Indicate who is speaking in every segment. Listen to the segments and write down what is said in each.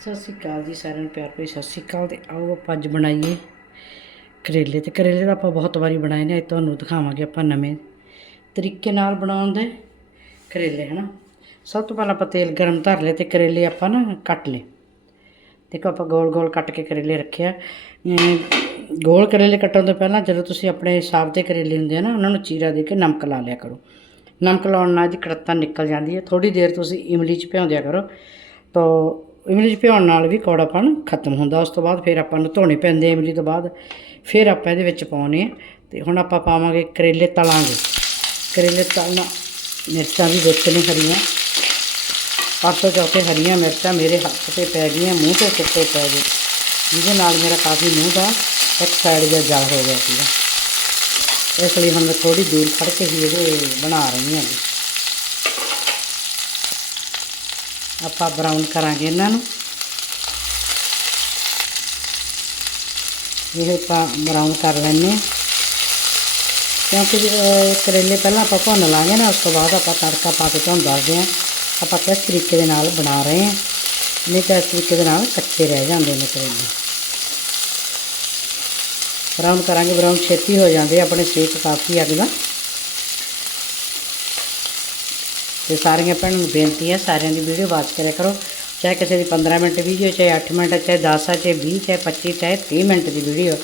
Speaker 1: ਸਤਿ ਸ਼੍ਰੀ ਅਕਾਲ ਜੀ ਸਾਰਿਆਂ ਨੂੰ ਪਿਆਰ ਭਰੀ ਸਤਿ ਸ਼੍ਰੀ ਅਕਾਲ ਤੇ ਆਓ ਆਪਾਂ ਅੱਜ ਬਣਾਈਏ ਕਰੇਲੇ ਤੇ ਕਰੇਲੇ ਤਾਂ ਆਪਾਂ ਬਹੁਤ ਵਾਰੀ ਬਣਾਏ ਨੇ ਅੱਜ ਤੁਹਾਨੂੰ ਦਿਖਾਵਾਂਗੇ ਆਪਾਂ ਨਵੇਂ ਤਰੀਕੇ ਨਾਲ ਬਣਾਉਣ ਦੇ ਕਰੇਲੇ ਹਨਾ? ਸਭ ਤੋਂ ਪਹਿਲਾਂ ਆਪਾਂ ਤੇਲ ਗਰਮ ਧਰ ਲਏ ਤੇ ਕਰੇਲੇ ਆਪਾਂ ਨਾ ਕੱਟ ਲਏ। ਦੇਖੋ ਆਪਾਂ ਗੋਲ ਗੋਲ ਕੱਟ ਕੇ ਕਰੇਲੇ ਰੱਖਿਆ ਅਮ, ਗੋਲ ਕਰੇਲੇ ਕੱਟਣ ਤੋਂ ਪਹਿਲਾਂ ਜਦੋਂ ਤੁਸੀਂ ਆਪਣੇ ਸਾਬਤੇ ਕਰੇਲੇ ਹੁੰਦੇ ਆ ਨਾ ਉਹਨਾਂ ਨੂੰ ਚੀਰਾ ਦੇ ਕੇ ਨਮਕ ਲਾ ਲਿਆ ਕਰੋ। ਨਮਕ ਲਾਉਣ ਨਾਲ ਜੀ ਕੜੱਤਾ ਨਿਕਲ ਜਾਂਦੀ ਹੈ। ਥੋੜੀ ਦੇਰ ਤੁਸੀਂ ਇਮਲੀ 'ਚ ਭਿਉਂਦਿਆ ਕਰੋ। ਤਾਂ ਇਮਲੀ 'ਚ ਭਿਉਣ ਨਾਲ ਵੀ ਕੌੜਾਪਣ ਖਤਮ ਹੁੰਦਾ। ਉਸ ਤੋਂ ਬਾਅਦ ਫਿਰ ਆਪਾਂ ਨੂੰ ਧੋਣੇ ਪੈਂਦੇ ਇਮਲੀ ਤੋਂ ਬਾਅਦ। ਫਿਰ ਆਪਾਂ ਇਹਦੇ ਵਿੱਚ ਪਾਉਣੇ ਆ। ਤੇ ਹੁਣ ਆਪਾਂ ਪਾਵਾਂਗੇ ਕਰੇਲੇ ਤਲਾਂਗੇ। ਕਰੇਲੇ ਤਲਣਾ ਮਿਰਚਾਂ ਵੀ ਵਿੱਚ ਨੇ ਹਰੀਆਂ। ਪਰਸੋਂ ਚੌਥੇ ਹਰੀਆਂ ਮਿਰਚਾਂ ਮੇਰੇ ਹੱਥ ਤੇ ਪੈ ਗਈਆਂ, ਮੂੰਹ ਤੇ ਸੁੱਕੇ ਪੈ ਗਏ। ਜਿਹਦੇ ਨਾਲ ਮੇਰਾ ਕਾਫੀ ਮੂੰਹ ਦਾ ਇੱਕ ਸਾਈਡ ਜਿਹਾ ਜਲ ਹੋ ਗਿਆ ਸੀਗਾ। ਇਸ ਲਈ ਹੁਣ ਮੈਂ ਥੋੜੀ ਦੂਰ ਖੜ ਕੇ ਹੀ ਇਹਦੇ ਬਣਾ ਰਹੀ ਹਾਂ ਜੀ ਆਪਾਂ ਬਰਾਊਨ ਕਰਾਂਗੇ ਇਹਨਾਂ ਨੂੰ। ਇਹ ਆਪਾਂ ਬਰਾਊਨ ਕਰ ਲੈਣੇ ਕਿਉਂਕਿ ਕਰੇਲੇ ਪਹਿਲਾਂ ਆਪਾਂ ਭੁੰਨ ਲਾਂਗੇ ਨਾ ਉਸ ਤੋਂ ਬਾਅਦ ਆਪਾਂ ਤੜਕਾ ਪਾ ਕੇ ਤੁਹਾਨੂੰ ਦੱਸਦੇ ਹਾਂ। ਆਪਾਂ ਕਿਸ ਤਰੀਕੇ ਦੇ ਨਾਲ ਬਣਾ ਰਹੇ ਹਾਂ। ਨਹੀਂ ਤਾਂ ਇਸ ਤਰੀਕੇ ਦੇ ਨਾਲ ਕੱਚੇ ਰਹਿ ਜਾਂਦੇ ਨੇ ਕਰੇਲੇ। ਬਰਾਊਨ ਕਰਾਂਗੇ ਬਰਾਊਨ ਛੇਤੀ ਹੋ ਜਾਂਦੇ ਆ, ਆਪਣੇ ਸੇਕ ਕਾਫੀ ਅੱਗ ਦਾ ਤੇ ਸਾਰੀਆਂ ਭੈਣਾਂ ਨੂੰ ਬੇਨਤੀ ਹੈ, ਸਾਰਿਆਂ ਦੀ ਵੀਡੀਓ ਵਾਚ ਕਰਿਆ ਕਰੋ। ਚਾਹੇ ਕਿਸੇ ਦੀ 15 ਮਿੰਟ ਵੀਡੀਓ ਚਾਹੇ 8 ਮਿੰਟ, ਚਾਹੇ 10 ਆ ਚਾਹੇ 20 ਚਾਹੇ 25 ਚਾਹੇ 30 ਮਿੰਟ ਦੀ ਵੀਡੀਓ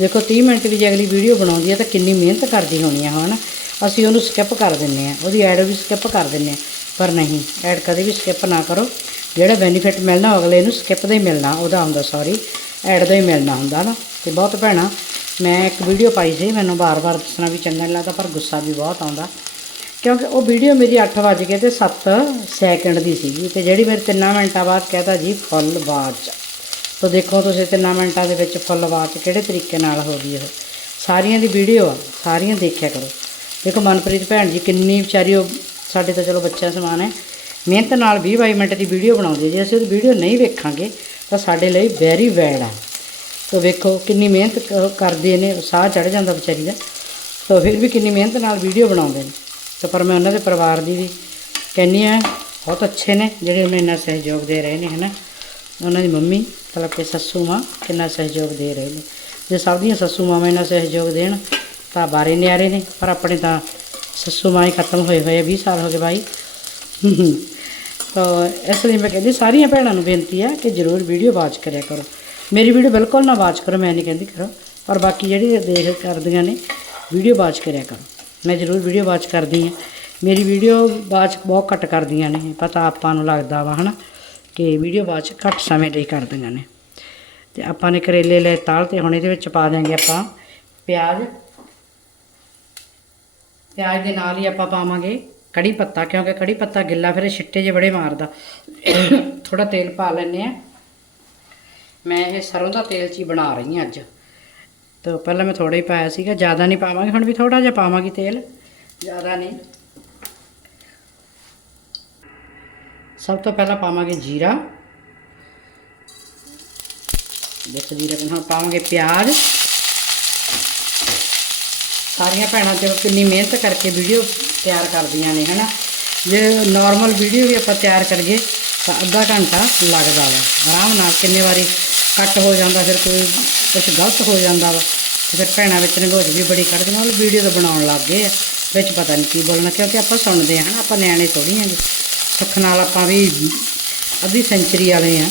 Speaker 1: ਦੇਖੋ 30 ਮਿੰਟ ਦੀ ਜੇ ਅਗਲੀ ਵੀਡੀਓ ਬਣਾਉਂਦੀ ਹੈ ਤਾਂ ਕਿੰਨੀ ਮਿਹਨਤ ਕਰਦੀ ਹੋਣੀ ਆ ਹਨਾ? ਅਸੀਂ ਉਹਨੂੰ ਸਕਿਪ ਕਰ ਦਿੰਨੇ ਆ ਉਹਦੀ ਐਡ ਵੀ ਸਕਿਪ ਕਰ ਦਿੰਨੇ ਆ ਪਰ ਨਹੀਂ ਐਡ ਕਦੇ ਵੀ ਸਕਿਪ ਨਾ ਕਰੋ। ਜਿਹੜਾ ਬੈਨੀਫਿਟ ਮਿਲਣਾ ਅਗਲੇ ਨੂੰ ਸਕਿਪ ਦਾ ਹੀ ਮਿਲਣਾ, ਉਹਦਾ ਹੁੰਦਾ ਸੌਰੀ ਐਡ ਦਾ ਹੀ ਮਿਲਣਾ ਹੁੰਦਾ ਨਾ ਤੇ ਬਹੁਤ ਭੈਣਾਂ, ਮੈਂ ਇੱਕ ਵੀਡੀਓ ਪਾਈ ਸੀ, ਮੈਨੂੰ ਬਾਰ-ਬਾਰ ਦੱਸਣਾ ਵੀ ਚੰਗਾ ਨਹੀਂ ਲੱਗਦਾ, ਪਰ ਗੁੱਸਾ ਵੀ ਬਹੁਤ ਆਉਂਦਾ। ਕਿਉਂਕਿ ਉਹ ਵੀਡੀਓ ਮੇਰੀ 8 ਵਜ ਕੇ ਤੇ 7 ਸੈਕਿੰਡ ਦੀ ਸੀਗੀ ਤੇ ਜਿਹੜੀ ਮੇਰੇ 3 ਮਿੰਟਾਂ ਬਾਅਦ ਕਹਤਾ ਜੀ ਫੁੱਲ ਆਵਾਜ਼ ਤੋ ਦੇਖੋ ਤੁਸੀਂ 3 ਮਿੰਟਾਂ ਦੇ ਵਿੱਚ ਫੁੱਲ ਆਵਾਜ਼ ਕਿਹੜੇ ਤਰੀਕੇ ਨਾਲ ਹੋ ਗਈ ਉਹ ਸਾਰੀਆਂ ਦੀ ਵੀਡੀਓ ਆ, ਸਾਰੀਆਂ ਦੇਖਿਆ ਕਰੋ। ਦੇਖੋ ਮਨਪ੍ਰੀਤ ਭੈਣ ਜੀ ਕਿੰਨੀ ਵਿਚਾਰੀ ਉਹ ਸਾਡੇ ਤਾਂ ਚਲੋ ਬੱਚਾ ਸਮਾਨ ਹੈ। ਮਿਹਨਤ ਨਾਲ 20 22 ਮਿੰਟ ਦੀ ਵੀਡੀਓ ਬਣਾਉਂਦੇ ਜੇ ਅਸੀਂ ਉਹਦੀ ਵੀਡੀਓ ਨਹੀਂ ਵੇਖਾਂਗੇ ਤਾਂ ਸਾਡੇ ਲਈ ਵੈਰੀ ਬੈਡ ਆ। ਤੋ ਵੇਖੋ ਕਿੰਨੀ ਮਿਹਨਤ ਕਰਦੇ ਨੇ ਸਾਹ ਚੜ ਜਾਂਦਾ ਵਿਚਾਰੀ ਦਾ। ਤੋ ਫਿਰ ਵੀ ਕਿੰਨੀ ਮਿਹਨਤ ਨਾਲ ਵੀਡੀਓ ਬਣਾਉਂਦੇ ਨੇ। ਤੇ ਪਰ ਮੈਂ ਉਹਨਾਂ ਦੇ ਪਰਿਵਾਰ ਦੀ ਵੀ ਕਹਿੰਦੀ ਆ ਬਹੁਤ ਅੱਛੇ ਨੇ ਜਿਹੜੇ ਉਹਨਾਂ ਇੰਨਾ ਸਹਿਯੋਗ ਦੇ ਰਹੇ ਨੇ, ਹਨਾ? ਉਹਨਾਂ ਦੀ ਮੰਮੀ, ਮਤਲਬ ਕਿ ਸੱਸੂ ਮਾਂ ਕਿੰਨਾ ਸਹਿਯੋਗ ਦੇ ਰਹੇ ਨੇ। ਜੇ ਸਭ ਦੀਆਂ ਸੱਸੂ ਮਾਵਾਂ ਇੰਨਾ ਸਹਿਯੋਗ ਦੇਣ, ਤਾਂ ਬਾਰੇ ਨਿਆਰੇ ਨੇ, ਪਰ ਆਪਣੇ ਤਾਂ ਸੱਸੂ ਮਾਂ ਹੀ ਖਤਮ ਹੋਏ ਹੋਏ ਆ 20 ਸਾਲ ਹੋ ਗਏ ਭਾਈ ਤਾਂ ਇਸ ਲਈ ਮੈਂ ਕਹਿੰਦੀ, ਸਾਰੀਆਂ ਭੈਣਾਂ ਨੂੰ ਬੇਨਤੀ ਹੈ ਕਿ ਜ਼ਰੂਰ ਵੀਡੀਓ ਵਾਚ ਕਰਿਆ ਕਰੋ। ਮੇਰੀ ਵੀਡੀਓ ਬਿਲਕੁਲ ਨਾ ਵਾਚ ਕਰੋ, ਮੈਂ ਨਹੀਂ ਕਹਿੰਦੀ ਕਰੋ, ਪਰ ਬਾਕੀ ਜਿਹੜੀ ਦੇਖ ਕਰਦੀਆਂ ਨੇ, ਵੀਡੀਓ ਵਾਚ ਕਰਿਆ ਕਰੋ। ਮੈਂ ਜ਼ਰੂਰ ਵੀਡੀਓ ਵਾਚ ਕਰਦੀ ਹਾਂ। ਮੇਰੀ ਵੀਡੀਓ ਵਾਚ ਬਹੁਤ ਘੱਟ ਕਰਦੀਆਂ ਨੇ, ਪਤਾ ਆਪਾਂ ਨੂੰ ਲੱਗਦਾ ਵਾ, ਹਨਾ? ਕਿ ਵੀਡੀਓ ਵਾਚ ਘੱਟ ਸਮੇਂ ਲਈ ਕਰਦੀਆਂ ਨੇ। ਤੇ ਆਪਾਂ ਨੇ ਕਰੇਲੇ ਲੈ ਤਾਲ ਤੇ ਹੁਣ ਇਹਦੇ ਵਿੱਚ ਪਾ ਦਿਆਂਗੇ ਆਪਾਂ ਪਿਆਜ਼। ਪਿਆਜ਼ ਦੇ ਨਾਲ ਹੀ ਆਪਾਂ ਪਾਵਾਂਗੇ ਕੜੀ ਪੱਤਾ, ਕਿਉਂਕਿ ਕੜੀ ਪੱਤਾ ਗਿੱਲਾ ਫਿਰ ਛਿੱਟੇ ਜਿਹੇ ਬੜੇ ਮਾਰਦਾ। ਥੋੜਾ ਤੇਲ ਪਾ ਲੈਨੇ ਆ ਮੈਂ ਇਹ ਸਰੋਂ ਦਾ ਤੇਲ 'ਚ ਹੀ ਬਣਾ ਰਹੀ ਹਾਂ ਅੱਜ। ਤਾਂ ਪਹਿਲਾਂ ਮੈਂ ਥੋੜਾ ਹੀ ਪਾਇਆ ਸੀਗਾ, ਜ਼ਿਆਦਾ ਨਹੀਂ ਪਾਵਾਂਗੀ, ਹੁਣ ਵੀ ਥੋੜਾ ਜਿਹਾ ਪਾਵਾਂਗੀ ਤੇਲ, ਜ਼ਿਆਦਾ ਨਹੀਂ। ਸਭ ਤੋਂ ਪਹਿਲਾਂ ਪਾਵਾਂਗੇ ਜੀਰਾ। ਦੇਖੋ ਜੀਰਾ ਹੁਣ ਪਾਵਾਂਗੇ ਪਿਆਜ਼। ਸਾਰੀਆਂ ਭੈਣਾਂ ਤੇ ਕਿੰਨੀ ਮਿਹਨਤ ਕਰਕੇ ਵੀਡੀਓ ਤਿਆਰ ਕਰਦੀਆਂ ਨੇ, ਹਨਾ? ਜੇ ਨਾਰਮਲ ਵੀਡੀਓ ਵੀ ਆਪਾਂ ਤਿਆਰ ਕਰੀਏ, ਤਾਂ ਅੱਧਾ ਘੰਟਾ ਲੱਗਦਾ ਵਾ। ਆਰਾਮ ਨਾਲ ਕਿੰਨੇ ਵਾਰੀ ਕੱਟ ਹੋ ਜਾਂਦਾ, ਫਿਰ ਕੋਈ ਕੁਛ ਗਲਤ ਹੋ ਜਾਂਦਾ ਵਾ, ਤੇ ਫਿਰ ਭੈਣਾਂ ਵਿੱਚ ਨਗੋਜ ਵੀ ਬੜੀ ਕੱਢਦੀਆਂ ਉਹ ਵੀਡੀਓ ਤਾਂ ਬਣਾਉਣ ਲੱਗ ਗਏ ਆ, ਵਿੱਚ ਪਤਾ ਨਹੀਂ ਕੀ ਬੋਲਣਾ, ਕਿਉਂਕਿ ਆਪਾਂ ਸੁਣਦੇ ਹਾਂ ਹਨਾ ਆਪਾਂ ਨਿਆਣੇ ਥੋੜੀ ਹਾਂ ਸੁੱਖ ਨਾਲ ਆਪਾਂ ਵੀ ਅੱਧੀ ਸੈਂਚਰੀ ਵਾਲੇ ਆ।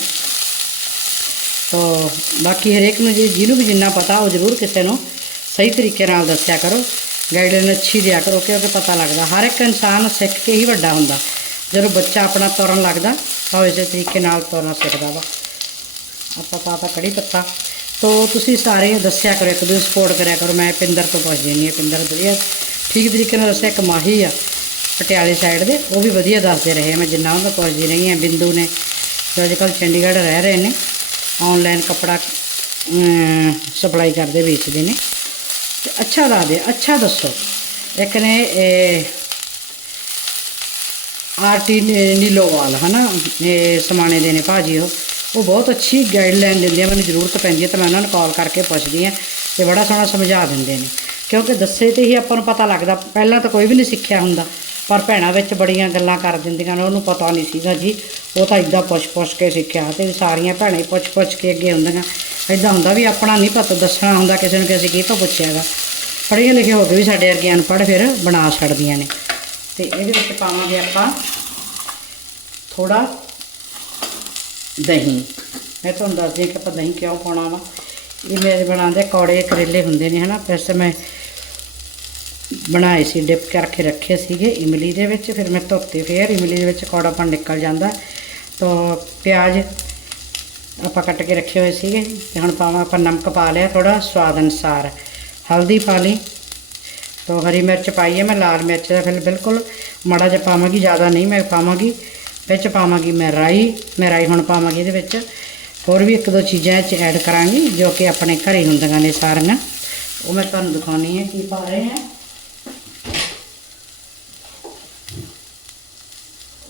Speaker 1: ਤਾਂ ਬਾਕੀ ਹਰੇਕ ਨੂੰ ਜੇ, ਜਿਹਨੂੰ ਵੀ ਜਿੰਨਾ ਪਤਾ, ਉਹ ਜ਼ਰੂਰ ਕਿਸੇ ਨੂੰ ਸਹੀ ਤਰੀਕੇ ਨਾਲ ਦੱਸਿਆ ਕਰੋ ਗਾਈਡਲਾਈਨ ਅੱਛੀ ਦਿਆ ਕਰੋ, ਕਿਉਂਕਿ ਪਤਾ ਲੱਗਦਾ, ਹਰ ਇੱਕ ਇਨਸਾਨ ਸਿੱਖ ਕੇ ਹੀ ਵੱਡਾ ਹੁੰਦਾ, ਜਦੋਂ ਬੱਚਾ ਆਪਣਾ ਤੁਰਨ ਲੱਗਦਾ, ਤਾਂ ਉਹ ਇਸੇ ਤਰੀਕੇ ਨਾਲ ਤੁਰਨਾ ਸਿੱਖਦਾ ਵਾ। ਆਪਾਂ ਪਾਤਾ ਕੜੀ ਪੱਤਾ। ਤੋ ਤੁਸੀਂ ਸਾਰੇ ਦੱਸਿਆ ਕਰੋ, ਇੱਕ ਦੂਜੇ ਸਪੋਰਟ ਕਰਿਆ ਕਰੋ। ਮੈਂ ਪਿੰਦਰ ਤੋਂ ਪੁੱਛਦੀ ਨਹੀਂ ਪਿੰਦਰ ਵਧੀਆ, ਠੀਕ ਤਰੀਕੇ ਨਾਲ ਦੱਸਿਆ, ਇੱਕ ਮਾਹੀ ਆ ਪਟਿਆਲੇ ਸਾਈਡ ਦੇ, ਉਹ ਵੀ ਵਧੀਆ ਦੱਸਦੇ ਰਹੇ ਮੈਂ ਜਿੰਨਾ ਉਹਨਾਂ ਤੋਂ ਪੁੱਛਦੀ ਰਹੀ ਹਾਂ, ਬਿੰਦੂ ਨੇ, ਜੋ ਅੱਜ ਕੱਲ੍ਹ ਚੰਡੀਗੜ੍ਹ ਰਹਿ ਰਹੇ ਨੇ ਆਨਲਾਈਨ ਕੱਪੜਾ ਸਪਲਾਈ ਕਰਦੇ, ਵੇਚਦੇ ਨੇ। ਤੇ ਅੱਛਾ ਦੱਸਦੇ, ਅੱਛਾ ਦੱਸੋ। ਇੱਕ ਨੇ ਇਹ ਆਰਟੀ ਨੀਲੋਵਾਲ, ਹਨਾ? ਇਹ ਸਮਾਣੇ ਦੇ ਨੇ ਭਾਜੀ ਉਹ। ਉਹ ਬਹੁਤ ਅੱਛੀ ਗਾਈਡਲਾਈਨ ਦਿੰਦੇ ਆ, ਮੈਨੂੰ ਜ਼ਰੂਰਤ ਪੈਂਦੀ ਹੈ ਤਾਂ ਮੈਂ ਉਹਨਾਂ ਨੂੰ ਕਾਲ ਕਰਕੇ ਪੁੱਛਦੀ ਆ ਤੇ ਬੜਾ ਸੋਹਣਾ ਸਮਝਾ ਦਿੰਦੇ ਨੇ। ਕਿਉਂਕਿ ਦੱਸੇ ਤੇ ਹੀ ਆਪਾਂ ਨੂੰ ਪਤਾ ਲੱਗਦਾ, ਪਹਿਲਾਂ ਤਾਂ ਕੋਈ ਵੀ ਨਹੀਂ ਸਿੱਖਿਆ ਹੁੰਦਾ, ਪਰ ਭੈਣਾਂ ਵਿੱਚ ਬੜੀਆਂ ਗੱਲਾਂ ਕਰ ਦਿੰਦੀਆਂ ਨੇ, ਉਹਨੂੰ ਪਤਾ ਨਹੀਂ ਸੀਗਾ ਜੀ। ਉਹ ਤਾਂ ਇਦਾਂ ਪੁੱਛ-ਪੁੱਛ ਕੇ ਸਿੱਖਿਆ ਤੇ ਸਾਰੀਆਂ ਭੈਣਾਂ ਹੀ ਪੁੱਛ-ਪੁੱਛ ਕੇ ਅੱਗੇ ਹੁੰਦੀਆਂ। ਇਦਾਂ ਹੁੰਦਾ ਵੀ ਆਪਣਾ ਨਹੀਂ ਪਤਾ, ਦੱਸਣਾ ਹੁੰਦਾ ਕਿਸੇ ਨੂੰ ਕਿ ਅਸੀਂ ਕੀ ਤੋਂ ਪੁੱਛਿਆਗਾ ਪੜ੍ਹੇ ਲਿਖੇ ਹੋ ਕੇ ਵੀ ਸਾਡੇ ਵਰਗੇ ਅਨਪੜ੍ਹ ਫਿਰ ਬਣਾ ਛੱਡਦੀਆਂ ਨੇ। ਤੇ ਇਹਦੇ ਵਿੱਚ ਪਾਵਾਂਗੇ ਆਪਾਂ ਥੋੜਾ ਦਹੀਂ। ਮੈਂ ਤੁਹਾਨੂੰ ਦੱਸਦੀ ਹਾਂ ਕਿ ਆਪਾਂ ਦਹੀਂ ਕਿਉਂ ਪਾਉਣਾ ਵਾ। ਇਹ ਮੇਰੇ ਬਣਾਉਂਦੇ ਕੌੜੇ ਕਰੇਲੇ ਹੁੰਦੇ ਨੇ, ਹਨਾ। ਵੈਸੇ ਮੈਂ ਬਣਾਏ ਸੀ, ਡਿਪ ਕਰਕੇ ਰੱਖੇ ਸੀਗੇ ਇਮਲੀ ਦੇ ਵਿੱਚ। ਫਿਰ ਮੈਂ ਧੋਤੇ ਫਿਰ ਇਮਲੀ ਦੇ ਵਿੱਚ ਕੌੜਾਪਣ ਨਿਕਲ ਜਾਂਦਾ। ਤਾਂ ਪਿਆਜ਼ ਆਪਾਂ ਕੱਟ ਕੇ ਰੱਖੇ ਹੋਏ ਸੀਗੇ। ਤੇ ਹੁਣ ਪਾਵਾਂ ਆਪਾਂ ਨਮਕ ਪਾ ਲਿਆ ਥੋੜਾ ਸਵਾਦ ਅਨੁਸਾਰ। ਹਲਦੀ ਪਾ ਲਈ। ਤੋ ਹਰੀ ਮਿਰਚ ਪਾਈ ਹੈ ਮੈਂ, ਲਾਲ ਮਿਰਚ ਦਾ ਫਿਰ ਬਿਲਕੁਲ ਮਾੜਾ ਜਿਹਾ ਪਾਵਾਂਗੀ, ਜ਼ਿਆਦਾ ਨਹੀਂ ਮੈਂ ਪਾਵਾਂਗੀ। ਵਿੱਚ ਪਾਵਾਂਗੀ ਮੈਂ ਰਾਈ ਮੈਂ ਰਾਈ ਹੁਣ ਪਾਵਾਂਗੀ ਇਹਦੇ ਵਿੱਚ। ਹੋਰ ਵੀ ਇੱਕ ਦੋ ਚੀਜ਼ਾਂ 'ਚ ਐਡ ਕਰਾਂਗੀ, ਜੋ ਕਿ ਆਪਣੇ ਘਰੇ ਹੁੰਦੀਆਂ ਨੇ ਸਾਰੀਆਂ। ਉਹ ਮੈਂ ਤੁਹਾਨੂੰ ਦਿਖਾਉਣੀ ਹੈ ਕੀ ਪਾ ਰਹੇ ਹਾਂ।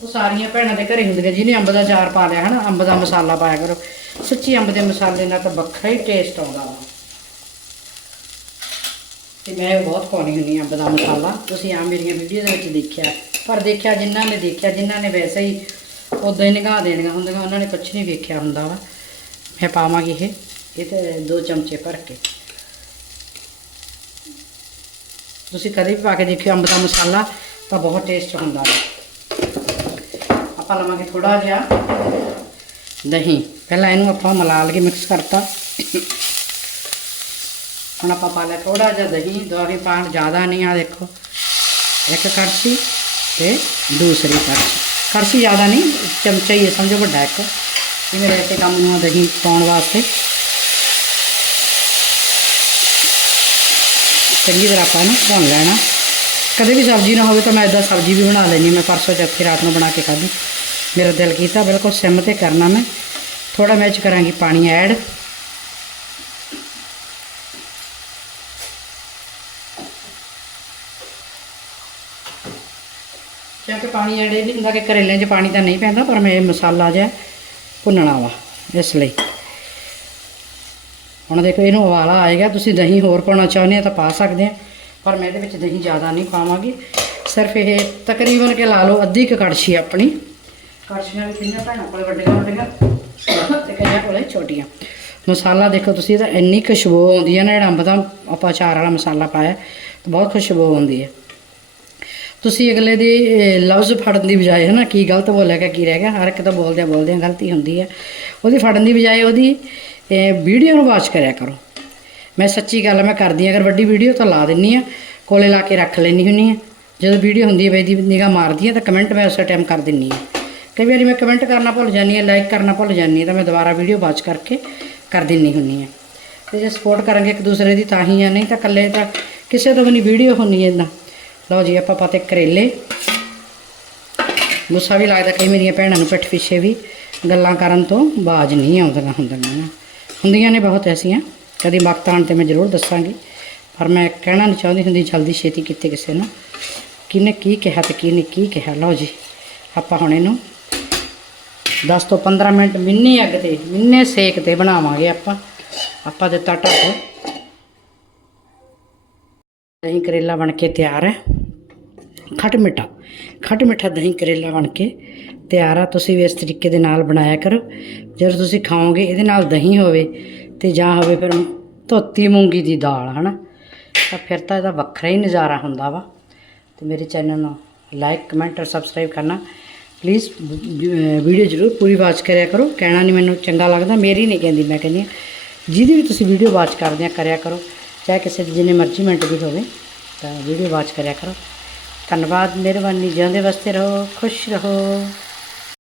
Speaker 1: ਉਹ ਸਾਰੀਆਂ ਭੈਣਾਂ ਦੇ ਘਰੇ ਹੁੰਦੀਆਂ, ਜਿਹਨੇ ਅੰਬ ਦਾ ਚਾਰ ਪਾ ਲਿਆ ਹਨਾ, ਅੰਬ ਦਾ ਮਸਾਲਾ ਪਾਇਆ ਕਰੋ। ਸੱਚੀ ਅੰਬ ਦੇ ਮਸਾਲੇ ਨਾਲ ਤਾਂ ਵੱਖਰਾ ਹੀ ਟੇਸਟ ਆਉਂਦਾ ਵਾ। ਤੇ ਮੈਂ ਬਹੁਤ ਪਾਉਣੀ ਹੁੰਦੀ ਹਾਂ ਅੰਬ ਦਾ ਮਸਾਲਾ। ਤੁਸੀਂ ਆ ਮੇਰੀਆਂ ਵੀਡੀਓ ਦੇ ਵਿੱਚ ਦੇਖਿਆ। ਪਰ ਦੇਖਿਆ ਜਿਨ੍ਹਾਂ ਨੇ ਦੇਖਿਆ ਜਿਨ੍ਹਾਂ ਨੇ ਵੈਸੇ ਹੀ ਉਦਾਂ ਹੀ ਨਿਗਾਹ ਦੇਣੀਆਂ ਹੁੰਦੀਆਂ ਉਹਨਾਂ ਨੇ ਕੁਝ ਨਹੀਂ ਵੇਖਿਆ ਹੁੰਦਾ ਵਾ। ਮੈਂ ਪਾਵਾਂਗੀ ਇਹ ਇਹ ਤੇ ਦੋ ਚਮਚੇ ਭਰ ਕੇ। ਤੁਸੀਂ ਕਦੇ ਵੀ ਪਾ ਕੇ ਦੇਖਿਓ ਅੰਬ ਦਾ ਮਸਾਲਾ, ਤਾਂ ਬਹੁਤ ਟੇਸਟ ਹੁੰਦਾ ਹੈ ਆਪਾਂ ਲਵਾਂਗੇ ਥੋੜਾ ਜਿਹਾ ਦਹੀਂ। ਪਹਿਲਾਂ ਇਹਨੂੰ ਆਪਾਂ ਮਿਲਾ ਲਈਏ, ਮਿਕਸ ਕਰਤਾ। ਹੁਣ ਆਪਾਂ ਪਾ ਲਿਆ ਥੋੜਾ ਜਿਹਾ ਦਹੀਂ ਦੋਹਰੀ ਪਾਣ ਜ਼ਿਆਦਾ ਨਹੀਂ ਆ, ਦੇਖੋ। ਇੱਕ ਕੜਛੀ। ਤੇ ਦੂਸਰੀ ਕੜਛੀ ਕੜਛੀ ਜ਼ਿਆਦਾ ਨਹੀਂ ਚਮਚਾ ਹੀ ਹੈ ਸਮਝੋ ਵੱਡਾ ਇੱਕ ਇਹ ਮੇਰੇ ਇੱਥੇ ਕੰਮ ਨੂੰ ਆ ਦਹੀਂ ਪਾਉਣ ਵਾਸਤੇ ਚੰਗੀ ਤਰ੍ਹਾਂ ਆਪਾਂ ਇਹਨੂੰ ਭੁੰਨ ਲੈਣਾ ਕਦੇ ਵੀ ਸਬਜ਼ੀ ਨਾ ਹੋਵੇ ਤਾਂ ਮੈਂ ਇਦਾਂ ਸਬਜ਼ੀ ਵੀ ਬਣਾ ਲੈਣੀ ਮੈਂ ਪਰਸੋਂ ਚੌਥੀ ਰਾਤ ਨੂੰ ਬਣਾ ਕੇ ਖਾਧੀ ਮੇਰਾ ਦਿਲ ਕੀਤਾ ਬਿਲਕੁਲ ਸਿਮ ਤੇ ਕਰਨਾ ਮੈਂ ਥੋੜਾ ਮੈਂ 'ਚ ਪਾਣੀ ਜਿਹੜੇ ਨਹੀਂ ਹੁੰਦਾ ਕਿ ਕਰੇਲਿਆਂ 'ਚ ਪਾਣੀ ਤਾਂ ਨਹੀਂ ਪੈਂਦਾ, ਪਰ ਮੈਂ ਇਹ ਮਸਾਲਾ ਜਿਹਾ ਭੁੰਨਣਾ ਵਾ, ਇਸ ਲਈ। ਹੁਣ ਦੇਖੋ, ਇਹਨੂੰ ਉਬਾਲਾ ਆਏਗਾ, ਤੁਸੀਂ ਦਹੀਂ ਹੋਰ ਪਾਉਣਾ ਚਾਹੁੰਦੇ ਆ ਤਾਂ ਪਾ ਸਕਦੇ ਆ ਪਰ ਮੈਂ ਇਹਦੇ ਵਿੱਚ ਦਹੀਂ ਜ਼ਿਆਦਾ ਨਹੀਂ ਪਾਵਾਂਗੀ। ਸਿਰਫ ਇਹ ਤਕਰੀਬਨ ਕਿ ਲਾ ਲਓ ਅੱਧੀ ਕੁ ਕੜਛੀ ਆਪਣੀ। ਕੜਛੀਆਂ ਵੀ ਕਿੰਨੀਆਂ ਭੈਣਾਂ ਕੋਲ ਵੱਡੀਆਂ ਵੱਡੀਆਂ ਤੇ ਕਈਆਂ ਕੋਲੇ ਛੋਟੀਆਂ। ਮਸਾਲਾ ਦੇਖੋ, ਤੁਸੀਂ ਇਹਦਾ ਇੰਨੀ ਖੁਸ਼ਬੂ ਆਉਂਦੀ ਹੈ ਨਾ, ਜਿਹੜਾ ਅੰਬ ਦਾ ਆਪਾਂ ਅਚਾਰ ਵਾਲਾ ਮਸਾਲਾ ਪਾਇਆ, ਬਹੁਤ ਖੁਸ਼ਬੂ ਆਉਂਦੀ ਹੈ। ਤੁਸੀਂ ਅਗਲੇ ਦੇ ਲਫ਼ਜ਼ ਫੜਨ ਦੀ ਬਜਾਏ ਹਨਾ, ਕੀ ਗਲਤ ਬੋਲਿਆ ਗਿਆ, ਕੀ ਰਹਿ ਗਿਆ, ਹਰ ਇੱਕ ਤਾਂ ਬੋਲਦਿਆਂ ਬੋਲਦਿਆਂ ਗਲਤੀ ਹੁੰਦੀ ਹੈ। ਉਹਦੀ ਫੜਨ ਦੀ ਬਜਾਏ ਉਹਦੀ ਵੀਡੀਓ ਨੂੰ ਵਾਚ ਕਰਿਆ ਕਰੋ। ਮੈਂ ਸੱਚੀ ਗੱਲ ਮੈਂ ਕਰਦੀ ਹਾਂ, ਅਗਰ ਵੱਡੀ ਵੀਡੀਓ ਤਾਂ ਲਾ ਦਿੰਨੀ ਆ, ਕੋਲੇ ਲਾ ਕੇ ਰੱਖ ਲੈਣੀ ਹੁੰਨੀ ਆ। ਜਦੋਂ ਵੀਡੀਓ ਹੁੰਦੀ ਹੈ, ਬਈ ਦੀ ਨਿਗਾਹ ਮਾਰਦੀ ਆ, ਤਾਂ ਕਮੈਂਟ ਮੈਂ ਉਸੇ ਟਾਈਮ ਕਰ ਦਿੰਨੀ ਆ। ਕਈ ਵਾਰੀ ਮੈਂ ਕਮੈਂਟ ਕਰਨਾ ਭੁੱਲ ਜਾਂਦੀ ਆ ਲਾਈਕ ਕਰਨਾ ਭੁੱਲ ਜਾਂਦੀ ਆ ਤਾਂ ਮੈਂ ਦੁਬਾਰਾ ਵੀਡੀਓ ਵਾਚ ਕਰਕੇ ਕਰ ਦਿੰਨੀ ਹੁੰਨੀ ਆ। ਤੇ ਜੇ ਸਪੋਰਟ ਕਰਾਂਗੇ ਇੱਕ ਦੂਸਰੇ ਦੀ ਤਾਂ ਹੀ ਆ, ਨਹੀਂ ਤਾਂ ਇਕੱਲੇ ਤਾਂ ਕਿਸੇ ਤੋਂ ਵੀ ਨਹੀਂ ਵੀਡੀਓ ਹੁੰਨੀ ਇਦਾਂ ਲਓ ਜੀ, ਆਪਾਂ ਪਾਤੇ ਕਰੇਲੇ। ਗੁੱਸਾ ਵੀ ਲੱਗਦਾ ਕਈ ਮੇਰੀਆਂ ਭੈਣਾਂ ਨੂੰ ਪਿੱਠ ਪਿੱਛੇ ਵੀ ਗੱਲਾਂ ਕਰਨ ਤੋਂ ਬਾਜ ਨਹੀਂ ਆਉਂਦੀਆਂ ਹੁੰਦੀਆਂ ਹੁੰਦੀਆਂ ਨੇ ਬਹੁਤ ਐਸੀਆਂ, ਕਦੀ ਵਕਤ ਆਉਣ ਤੇ ਮੈਂ ਜ਼ਰੂਰ ਦੱਸਾਂਗੀ। ਪਰ ਮੈਂ ਕਹਿਣਾ ਨਹੀਂ ਚਾਹੁੰਦੀ ਹੁੰਦੀ ਜਲਦੀ ਛੇਤੀ ਕਿਤੇ ਕਿਸੇ ਨੂੰ। ਕਿਹਨੇ ਕੀ ਕਿਹਾ ਤੇ ਕਿਨੇ ਕੀ ਕਿਹਾ? ਲਓ ਜੀ, ਆਪਾਂ ਹੁਣ ਇਹਨੂੰ 10 ਤੋਂ 15 ਮਿੰਟ ਮਿੰਨੀ ਅੱਗ ਤੇ, ਮਿੰਨੇ ਸੇਕ ਤੇ ਬਣਾਵਾਂਗੇ ਆਪਾਂ। ਆਪਾਂ ਦਿੱਤਾ ਢੱਕ ਦਹੀਂ ਕਰੇਲਾ ਬਣ ਕੇ ਤਿਆਰ ਹੈ। ਖੱਟ ਮਿੱਠਾ ਖੱਟ ਮਿੱਠਾ ਦਹੀਂ ਕਰੇਲਾ ਬਣ ਕੇ ਤਿਆਰ ਆ ਤੁਸੀਂ ਵੀ ਇਸ ਤਰੀਕੇ ਦੇ ਨਾਲ ਬਣਾਇਆ ਕਰੋ। ਜਦੋਂ ਤੁਸੀਂ ਖਾਓਗੇ ਇਹਦੇ ਨਾਲ ਦਹੀਂ ਹੋਵੇ ਤੇ ਜਾਂ ਹੋਵੇ ਫਿਰ ਧੋਤੀ ਮੂੰਗੀ ਦੀ ਦਾਲ ਹਨਾ? ਤਾਂ ਫਿਰ ਤਾਂ ਇਹਦਾ ਵੱਖਰਾ ਹੀ ਨਜ਼ਾਰਾ ਹੁੰਦਾ ਵਾ। ਤੇ ਮੇਰੇ ਚੈਨਲ ਨੂੰ ਲਾਈਕ ਕਮੈਂਟ ਔਰ ਸਬਸਕ੍ਰਾਈਬ ਕਰਨਾ। ਪਲੀਜ਼ ਵੀਡੀਓ ਜ਼ਰੂਰ ਪੂਰੀ ਵਾਚ ਕਰਿਆ ਕਰੋ। ਕਹਿਣਾ ਨਹੀਂ ਮੈਨੂੰ ਚੰਗਾ ਲੱਗਦਾ ਮੇਰੀ ਨਹੀਂ ਕਹਿੰਦੀ ਮੈਂ ਕਹਿੰਦੀ ਹਾਂ, ਜਿਹਦੀ ਵੀ ਤੁਸੀਂ ਵੀਡੀਓ ਵਾਚ ਕਰਦੇ ਆ ਕਰਿਆ ਕਰੋ। ਚਾਹੇ ਕਿਸੇ ਦੀ ਜਿੰਨੇ ਮਰਜ਼ੀ ਮਿੰਟ ਦੀ ਹੋਵੇ ਤਾਂ ਵੀਡੀਓ ਵਾਚ ਕਰਿਆ ਕਰੋ। ਧੰਨਵਾਦ ਮਿਹਰਬਾਨੀ ਜਿਉਂਦੇ ਵਸਤੇ ਰਹੋ ਖੁਸ਼ ਰਹੋ।